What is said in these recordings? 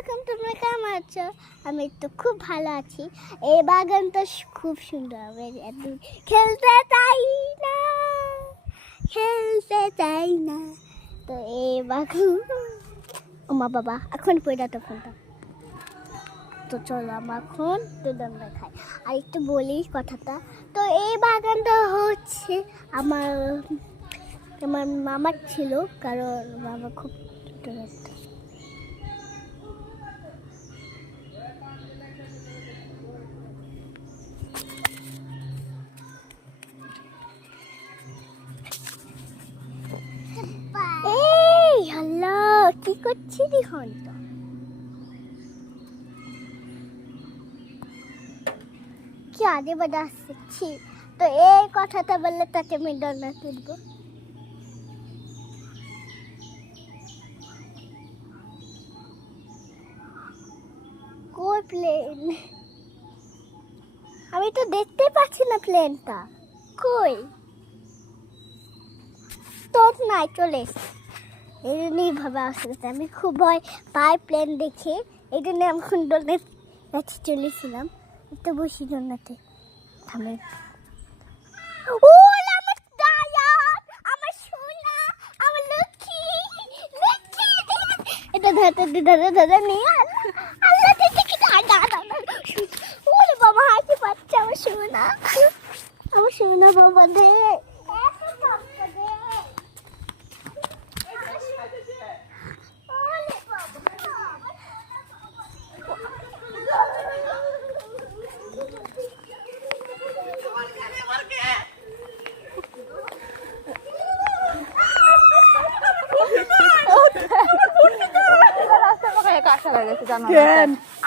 আলাইকুম, তোমরা কেমন আছো? আমি তো খুব ভালো আছি। এই বাগানটা খুব সুন্দর। আমি একদম খেলতে চাই না, খেলতে চাই না। তো এই বাগান ও মা বাবা এখন পয়দা তো ফোনটা। তো চলো আমরা এখন দুধন খাই। আর একটু বলি কথাটা। তো এই বাগানটা হচ্ছে আমার আমার মামার ছিল, কারণ মামা খুব এই হ্যালো, কি করছি দেখুন তো। কি আজে বাজে আসছি। তো এই কথাটা বললে তাকে আমি ডলার তুলবো। কই প্লেন? আমি তো দেখতে পাচ্ছি না প্লেনটা। কই? তোর নাই, চলে এসে এই জন্যই ভাবে আসতে। আমি খুব ভয় পাই প্লেন দেখে, এই জন্য আমি এখন ডোলের কাছে চলেছিলাম। একটু বসি জন্যতে থামে। ও আমার ডায়ার, আমার সোনা, আমার লক্ষ্মী, লক্ষ্মী। এটা ধরতে ধরে ধরে নিয়ে আল্লাহ থেকে কি দাদা দাদা। ওরে বাবা হাসি পাচ্ছে আমার সোনা, আমার সোনা বাবা দে।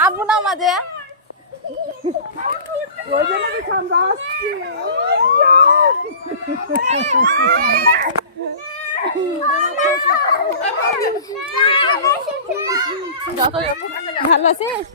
আবু না মাঝে ভালো আছিস?